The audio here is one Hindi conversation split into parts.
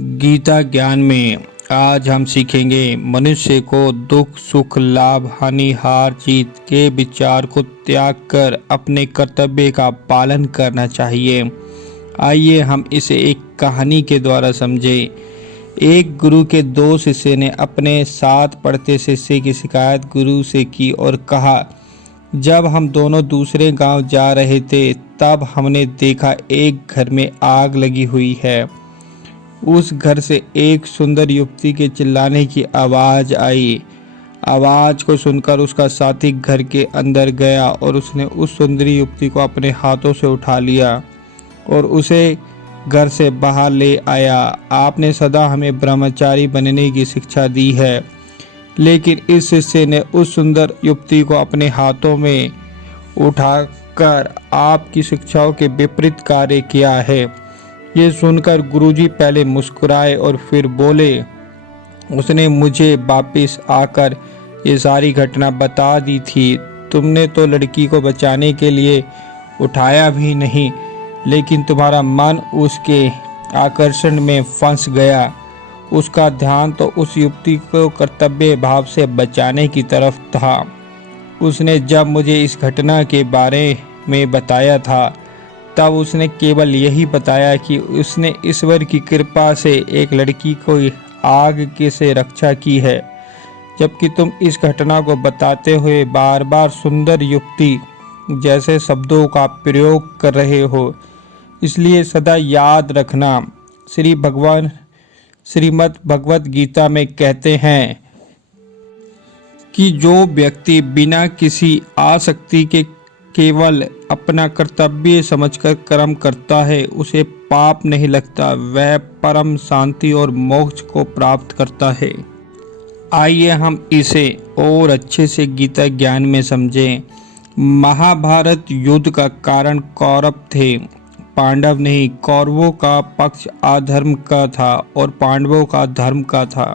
गीता ज्ञान में आज हम सीखेंगे मनुष्य को दुख सुख लाभ हानि हार जीत के विचार को त्याग कर अपने कर्तव्य का पालन करना चाहिए। आइए हम इसे एक कहानी के द्वारा समझें। एक गुरु के दो शिष्य ने अपने साथ पढ़ते शिष्य की शिकायत गुरु से की और कहा, जब हम दोनों दूसरे गांव जा रहे थे तब हमने देखा एक घर में आग लगी हुई है। उस घर से एक सुंदर युवती के चिल्लाने की आवाज़ आई। आवाज़ को सुनकर उसका साथी घर के अंदर गया और उसने उस सुंदरी युवती को अपने हाथों से उठा लिया और उसे घर से बाहर ले आया। आपने सदा हमें ब्रह्मचारी बनने की शिक्षा दी है, लेकिन इस शिष्य ने उस सुंदर युवती को अपने हाथों में उठाकर आपकी शिक्षाओं के विपरीत कार्य किया है। ये सुनकर गुरुजी पहले मुस्कुराए और फिर बोले, उसने मुझे वापस आकर ये सारी घटना बता दी थी। तुमने तो लड़की को बचाने के लिए उठाया भी नहीं, लेकिन तुम्हारा मन उसके आकर्षण में फंस गया। उसका ध्यान तो उस युवती को कर्तव्य भाव से बचाने की तरफ था। उसने जब मुझे इस घटना के बारे में बताया था तब उसने केवल यही बताया कि उसने ईश्वर की कृपा से एक लड़की को आग के से रक्षा की है, जबकि तुम इस घटना को बताते हुए बार बार सुंदर युक्ति जैसे शब्दों का प्रयोग कर रहे हो। इसलिए सदा याद रखना, श्री भगवान श्रीमद् भगवत गीता में कहते हैं कि जो व्यक्ति बिना किसी आसक्ति के केवल अपना कर्तव्य समझकर कर्म करता है उसे पाप नहीं लगता, वह परम शांति और मोक्ष को प्राप्त करता है। आइए हम इसे और अच्छे से गीता ज्ञान में समझें। महाभारत युद्ध का कारण कौरव थे, पांडव नहीं। कौरवों का पक्ष अधर्म का था और पांडवों का धर्म का था।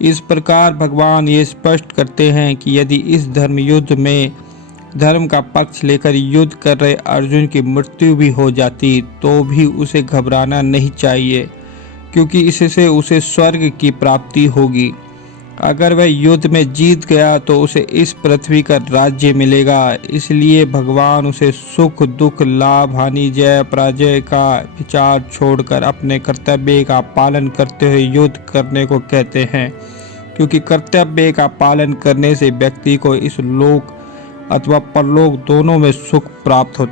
इस प्रकार भगवान ये स्पष्ट करते हैं कि यदि इस धर्म युद्ध में धर्म का पक्ष लेकर युद्ध कर रहे अर्जुन की मृत्यु भी हो जाती तो भी उसे घबराना नहीं चाहिए, क्योंकि इससे उसे स्वर्ग की प्राप्ति होगी। अगर वह युद्ध में जीत गया तो उसे इस पृथ्वी का राज्य मिलेगा। इसलिए भगवान उसे सुख दुख लाभ हानि जय पराजय का विचार छोड़कर अपने कर्तव्य का पालन करते हुए युद्ध करने को कहते हैं, क्योंकि कर्तव्य का पालन करने से व्यक्ति को इस लोक अथवा परलोक दोनों में सुख प्राप्त होता है।